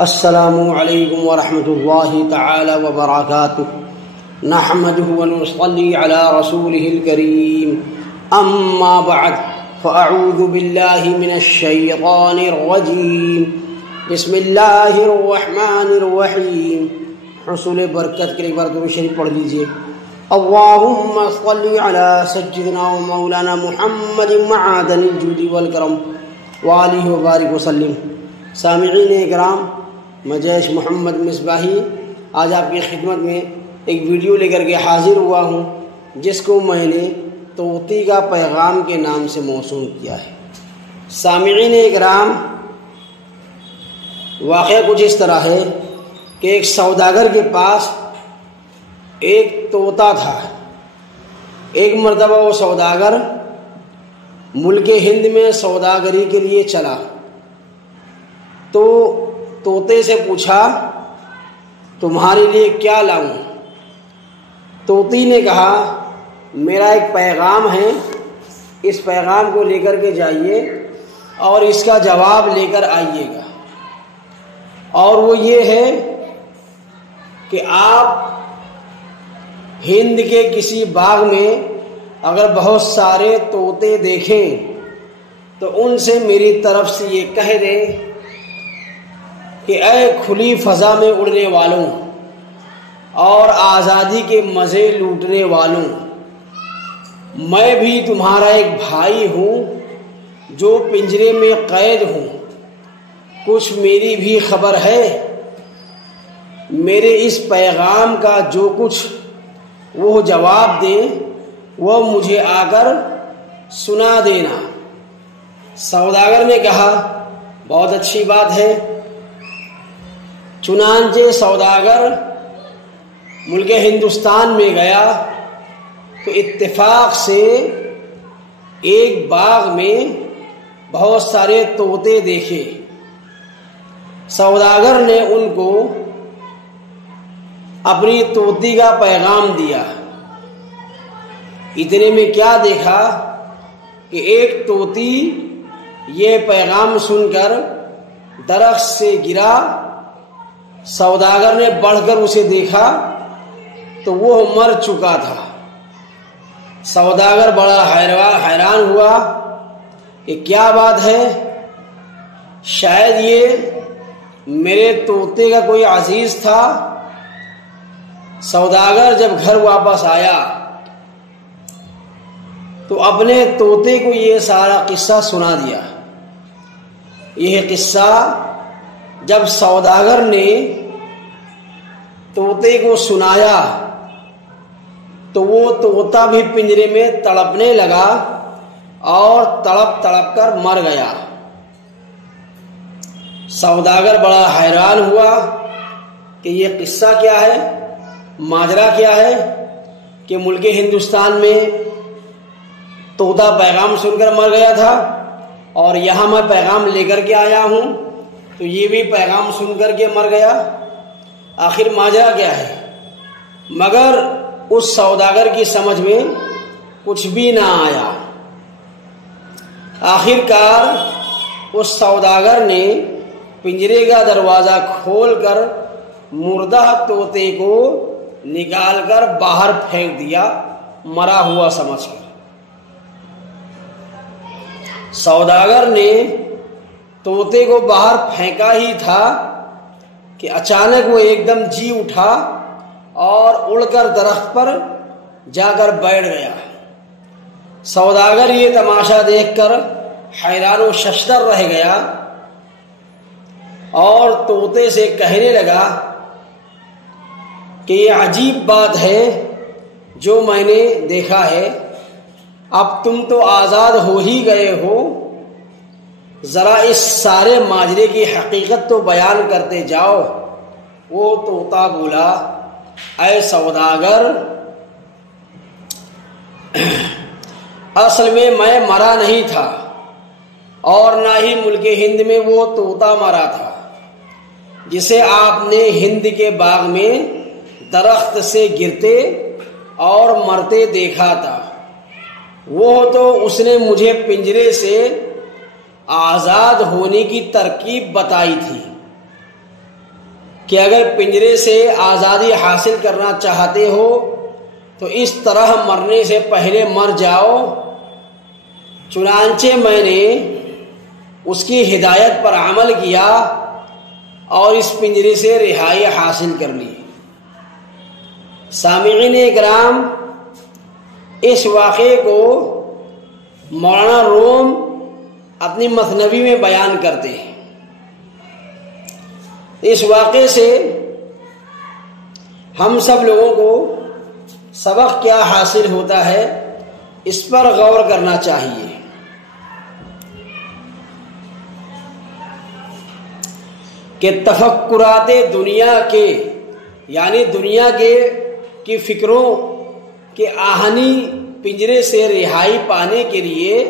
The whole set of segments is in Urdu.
السلام علیکم ورحمۃ اللہ تعالی وبرکاتہ نحمده ونصلي على رسوله الكريم اما بعد فاعوذ بالله من الشیطان الرجیم بسم اللہ الرحمن الرحیم. حصول برکت کے لیے ایک بار درود شریف پڑھ لیجیے. اللهم صل على سيدنا ومولانا محمد معدن الجود والکرم وآلہ وبارک وسلم. سامعین اکرام، میں جیش محمد مصباحی آج آپ کی خدمت میں ایک ویڈیو لے کر کے حاضر ہوا ہوں، جس کو میں نے طوطی کا پیغام کے نام سے موسوم کیا ہے. سامعین اکرام، واقعہ کچھ اس طرح ہے کہ ایک سوداگر کے پاس ایک طوطا تھا. ایک مرتبہ وہ سوداگر ملک ہند میں سوداگری کے لیے چلا تو طوطے سے پوچھا، تمہارے لیے کیا لاؤں؟ طوطی نے کہا، میرا ایک پیغام ہے، اس پیغام کو لے کر کے جائیے اور اس کا جواب لے کر آئیے گا. اور وہ یہ ہے کہ آپ ہند کے کسی باغ میں اگر بہت سارے طوطے دیکھیں تو ان سے میری طرف سے یہ کہہ دیں کہ اے کھلی فضا میں اڑنے والوں اور آزادی کے مزے لوٹنے والوں، میں بھی تمہارا ایک بھائی ہوں جو پنجرے میں قید ہوں. کچھ میری بھی خبر ہے. میرے اس پیغام کا جو کچھ وہ جواب دیں وہ مجھے آ کر سنا دینا. سوداگر نے کہا، بہت اچھی بات ہے. چنانچہ سوداگر ملک ہندوستان میں گیا تو اتفاق سے ایک باغ میں بہت سارے طوطے دیکھے. سوداگر نے ان کو اپنی طوطی کا پیغام دیا. اتنے میں کیا دیکھا کہ ایک طوطی یہ پیغام سن کر درخت سے گرا. سوداگر نے بڑھ کر اسے دیکھا تو وہ مر چکا تھا. سوداگر بڑا حیران ہوا کہ کیا بات ہے، شاید یہ میرے طوطے کا کوئی عزیز تھا. سوداگر جب گھر واپس آیا تو اپنے طوطے کو یہ سارا قصہ سنا دیا. یہ قصہ جب سوداگر نے طوطے کو سنایا تو وہ طوطا بھی پنجرے میں تڑپنے لگا اور تڑپ تڑپ کر مر گیا. سوداگر بڑا حیران ہوا کہ یہ قصہ کیا ہے، ماجرا کیا ہے کہ ملک ہندوستان میں طوطا پیغام سن کر مر گیا تھا اور یہاں میں پیغام لے کر کے آیا ہوں تو یہ بھی پیغام سن کر کے مر گیا. آخر ماجرا کیا ہے؟ مگر اس سوداگر کی سمجھ میں کچھ بھی نہ آیا. آخر کار اس سوداگر نے پنجرے کا دروازہ کھول کر مردہ طوطے کو نکال کر باہر پھینک دیا، مرا ہوا سمجھ کر. سوداگر نے طوطے کو باہر پھینکا ہی تھا کہ اچانک وہ ایک دم جی اٹھا اور اڑ کر درخت پر جا کر بیٹھ گیا. سوداگر یہ تماشا دیکھ کر حیران و ششدر رہ گیا اور طوطے سے کہنے لگا کہ یہ عجیب بات ہے جو میں نے دیکھا ہے. اب تم تو آزاد ہو ہی گئے ہو، ذرا اس سارے ماجرے کی حقیقت تو بیان کرتے جاؤ. وہ طوطا بولا، اے سوداگر، اصل میں مرا نہیں تھا اور نہ ہی ملک ہند میں وہ طوطا مرا تھا جسے آپ نے ہند کے باغ میں درخت سے گرتے اور مرتے دیکھا تھا. وہ تو اس نے مجھے پنجرے سے آزاد ہونے کی ترکیب بتائی تھی کہ اگر پنجرے سے آزادی حاصل کرنا چاہتے ہو تو اس طرح مرنے سے پہلے مر جاؤ۔ چنانچہ میں نے اس کی ہدایت پر عمل کیا اور اس پنجرے سے رہائی حاصل کر لی۔ سامعین اکرام، اس واقعے کو مولانا روم اپنی مثنوی میں بیان کرتے ہیں۔ اس واقعے سے ہم سب لوگوں کو سبق کیا حاصل ہوتا ہے، اس پر غور کرنا چاہیے۔ کہ تفکرات دنیا کے یعنی دنیا کی فکروں کے آہنی پنجرے سے رہائی پانے کے لیے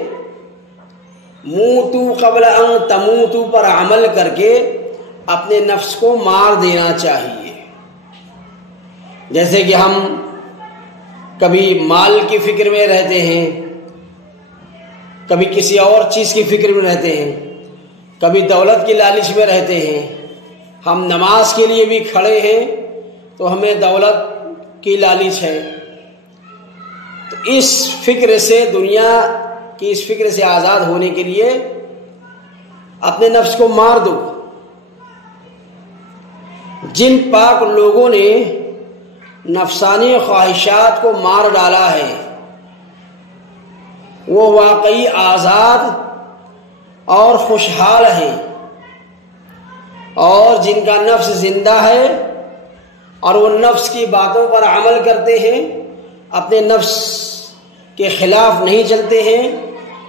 موتو قبل ان تموتو پر عمل کر کے اپنے نفس کو مار دینا چاہیے۔ جیسے کہ ہم کبھی مال کی فکر میں رہتے ہیں، کبھی کسی اور چیز کی فکر میں رہتے ہیں، کبھی دولت کی لالچ میں رہتے ہیں۔ ہم نماز کے لیے بھی کھڑے ہیں تو ہمیں دولت کی لالچ ہے۔ تو اس فکر سے، دنیا کی اس فکر سے آزاد ہونے کے لیے اپنے نفس کو مار دو۔ جن پاک لوگوں نے نفسانی خواہشات کو مار ڈالا ہے وہ واقعی آزاد اور خوشحال ہیں، اور جن کا نفس زندہ ہے اور وہ نفس کی باتوں پر عمل کرتے ہیں، اپنے نفس کے خلاف نہیں چلتے ہیں،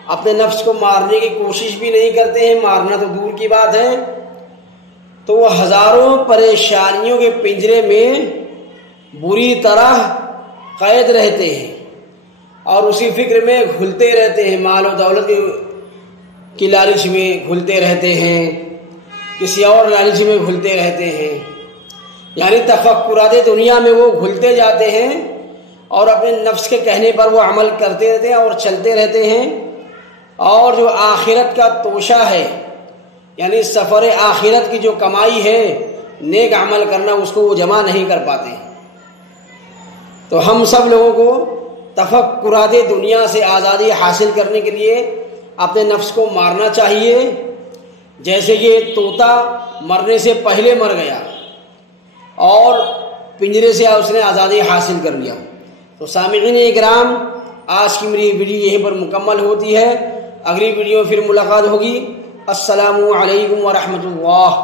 اپنے نفس کو مارنے کی کوشش بھی نہیں کرتے ہیں، مارنا تو دور کی بات ہے، تو وہ ہزاروں پریشانیوں کے پنجرے میں بری طرح قید رہتے ہیں اور اسی فکر میں گھلتے رہتے ہیں، مال و دولت کی لالچ میں گھلتے رہتے ہیں، کسی اور لالچ میں گھلتے رہتے ہیں۔ یعنی تفکرات دنیا میں وہ گھلتے جاتے ہیں اور اپنے نفس کے کہنے پر وہ عمل کرتے رہتے ہیں اور چلتے رہتے ہیں، اور جو آخرت کا توشہ ہے یعنی سفر آخرت کی جو کمائی ہے نیک عمل کرنا، اس کو وہ جمع نہیں کر پاتے۔ تو ہم سب لوگوں کو تفکرات دنیا سے آزادی حاصل کرنے کے لیے اپنے نفس کو مارنا چاہیے، جیسے کہ طوطا مرنے سے پہلے مر گیا اور پنجرے سے اس نے آزادی حاصل کر لیا۔ تو سامعین اکرام، آج کی میری ویڈیو یہیں پر مکمل ہوتی ہے، اگلی ویڈیو پھر ملاقات ہوگی۔ السلام علیکم ورحمۃ اللہ۔